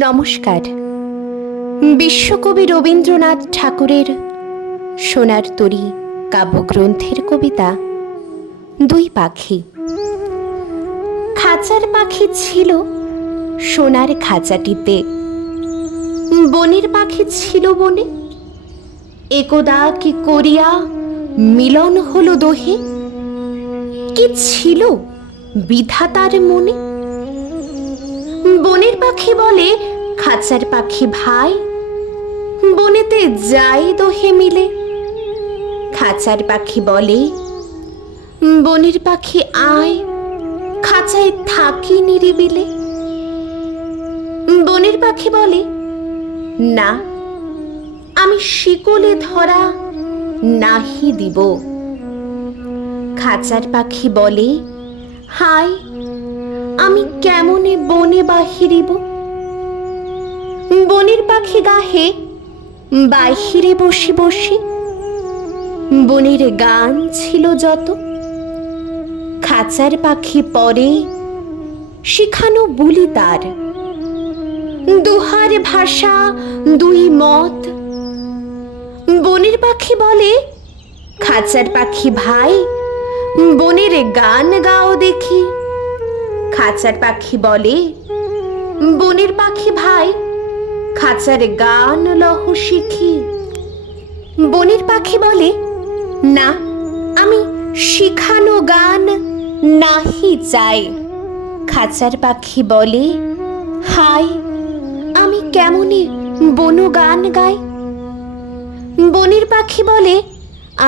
নমস্কার। বিশ্বকবি রবীন্দ্রনাথ ঠাকুরের সোনার তরী কাব্যগ্রন্থের কবিতা দুই পাখি। খাঁচার পাখি ছিল সোনার খাঁচাটিতে, বনের পাখি ছিল বনে। একদা কি করিয়া মিলন হলো দোহে, কি ছিল বিধাতার মনে। বনের পাখি বলে খাঁচার পাখি ভাই, বনেতে যাই দোহে মিলে। খাঁচার পাখি বলে বনের পাখি আয়, খাঁচায় থাকি নিরিবিলে। বনের পাখি বলে না, আমি শিকলে ধরা নাহি দিব। খাঁচার পাখি বলে হায়, আমি কেমনে বনে বাহিরিব। বনের পাখি গাহে বাহিরে বসে বসে, বনের গান ছিল যত। খাঁচার পাখি পরে শিখানো বুলি তার, দুহার ভাষা দুই মত। বনের পাখি বলে খাঁচার পাখি ভাই, বনের গান গাও দেখি। খাঁচার পাখি বলে বনের পাখি ভাই, খাঁচার গান লহ শিখি। বনের পাখি বলে না, আমি শিখানো গান নাহি চাই। খাঁচার পাখি বলে হায়, আমি কেমনে বন গান গাই। বনের পাখি বলে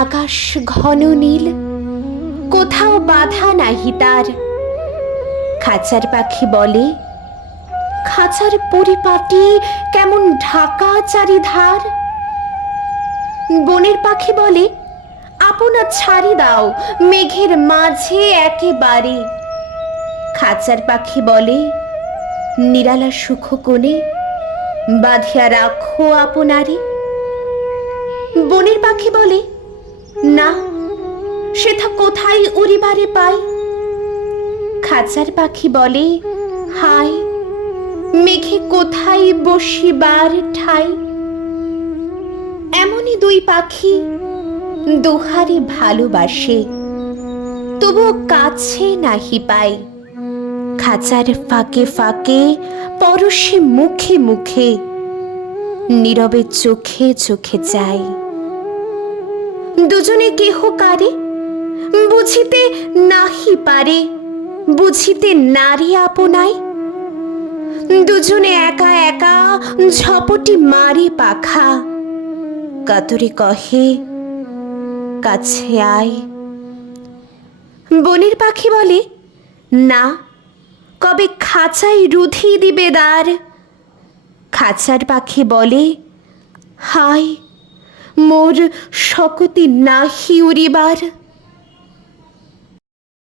আকাশ ঘন নীল, কোথাও বাধা নাহি তার। খাঁচার পাখি বলে খাঁচার পরিপাটি কেমন ঢাকা চারিধার। বনের পাখি বলে আপনা ছাড়ি দাও মেঘের মাঝে একেবারে। খাঁচার পাখি বলে নিরালা সুখ কোণে বাঁধিয়া রাখো আপনারে। বনের পাখি বলে না, সেথা কোথায় উড়িবারে পাই। খাঁচার পাখি বলে হায়, মেঘে কোথায় বসিবার ঠাই। এমনই দুই পাখি দুহারে ভালোবাসে, তবু কাছে নাহি পাই। খাঁচার ফাঁকে ফাঁকে পরশে মুখে মুখে, নীরবে চোখে চোখে চাই। দুজনে কেহ কারে বুঝিতে নাহি পারে, বুঝিতে নারী আপনায়। দুজনে একা একা ঝপটি মারে পাখা, কাতরে কহে কাছে আয়। বনের পাখি বলে না, কবে খাঁচায় রুধি দিবে দ্বার। খাঁচার পাখি বলে হায়, মোর শকতি নাহি উড়িবার।